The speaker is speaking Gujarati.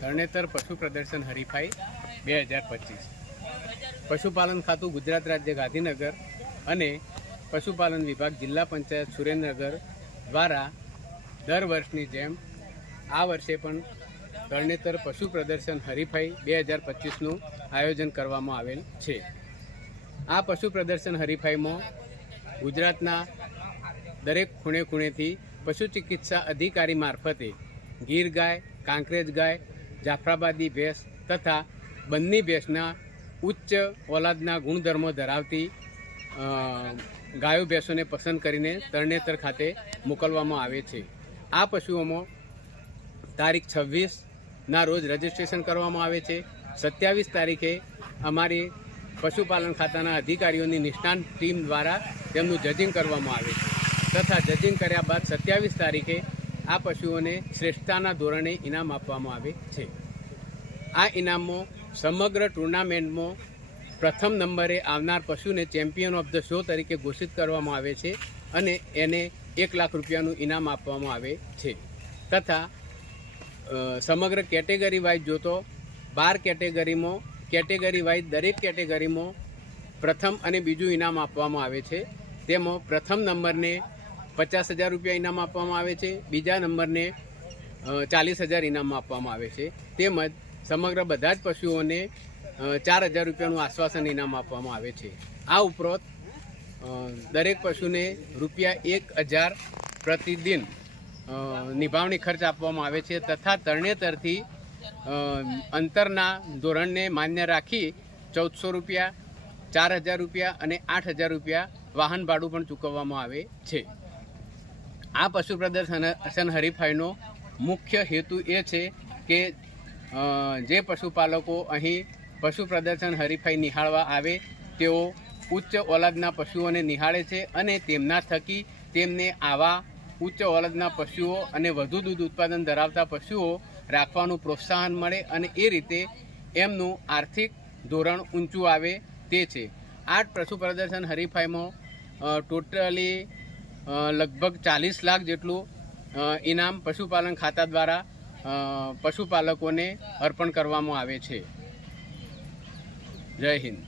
તરણેતર પશુ પ્રદર્શન હરીફાઈ 2025 પશુપાલન ખાતું ગુજરાત રાજ્ય ગાંધીનગર અને પશુપાલન વિભાગ જિલ્લા પંચાયત સુરેન્દ્રનગર દ્વારા દર વર્ષની જેમ આ વર્ષે પણ તરણેતર પશુ પ્રદર્શન હરીફાઈ 2025નું આયોજન કરવામાં આવેલ છે। આ પશુ પ્રદર્શન હરીફાઈમાં ગુજરાતના દરેક ખૂણે ખૂણેથી પશુ ચિકિત્સા અધિકારી મારફતે ગીર ગાય, કાંકરેજ ગાય, જાફરાબાદી ભેંસ તથા બંની ભેંસના ઉચ્ચ ઓલાદના ગુણધર્મો ધરાવતી ગાયો ભેંસોને પસંદ કરીને તરણેતર ખાતે મોકલવામાં આવે છે। આ પશુઓમાં તારીખ 26ના રોજ રજીસ્ટ્રેશન કરવામાં આવે છે। 27 તારીખે અમારી પશુપાલન ખાતાના અધિકારીઓની નિષ્ણાંત ટીમ દ્વારા તેમનું જજિંગ કરવામાં આવે છે તથા જજિંગ કર્યા બાદ 27 તારીખે આ પશુઓને શ્રેષ્ઠતાના ધોરણે ઇનામ આપવામાં આવે છે। આ ઇનામમાં સમગ્ર ટુર્નામેન્ટમાં પ્રથમ નંબરે આવનાર પશુને ચેમ્પિયન ઓફ ધ શો તરીકે ઘોષિત કરવામાં આવે છે અને એને 1 લાખ રૂપિયાનું ઇનામ આપવામાં આવે છે તથા સમગ્ર કેટેગરી વાઇઝ જોતો 12 કેટેગરીમાં કેટેગરી વાઇઝ દરેક કેટેગરીમાં પ્રથમ અને બીજું ઇનામ આપવામાં આવે છે। તેમાં પ્રથમ નંબરને 50,000 રૂપિયા ઇનામ આપવામાં આવે છે, બીજા નંબરને 40,000 ઇનામ આપવામાં આવે છે તેમજ સમગ્ર બધા જ પશુઓને 4,000 રૂપિયાનું આશ્વાસન ઇનામ આપવામાં આવે છે। આ ઉપરાંત દરેક પશુને ₹1,000 પ્રતિદિન નિભાવણી ખર્ચ આપવામાં આવે છે તથા તરણેતરથી અંતરના ધોરણને માન્ય રાખી 1,400 રૂપિયા, 4,000 રૂપિયા અને 8,000 રૂપિયા વાહન ભાડું પણ ચૂકવવામાં આવે છે। આ પશુ પ્રદર્શન હરીફાઈનો મુખ્ય હેતુ એ છે કે જે પશુપાલકો અહીં પશુ પ્રદર્શન હરીફાઈ નિહાળવા આવે તેઓ ઉચ્ચ ઓલાદના પશુઓને નિહાળે છે અને તેમના થકી તેમને આવા ઉચ્ચ ઓલાદના પશુઓ અને વધુ દૂધ ઉત્પાદન ધરાવતા પશુઓ રાખવાનું પ્રોત્સાહન મળે અને એ રીતે એમનું આર્થિક ધોરણ ઊંચું આવે તે છે। આ પશુ પ્રદર્શન હરીફાઈમાં ટોટલી લગભગ 40 લાખ જેટલું ઇનામ પશુપાલન ખાતા દ્વારા પશુપાલકોને અર્પણ કરવામાં આવે છે। જય હિન્દ।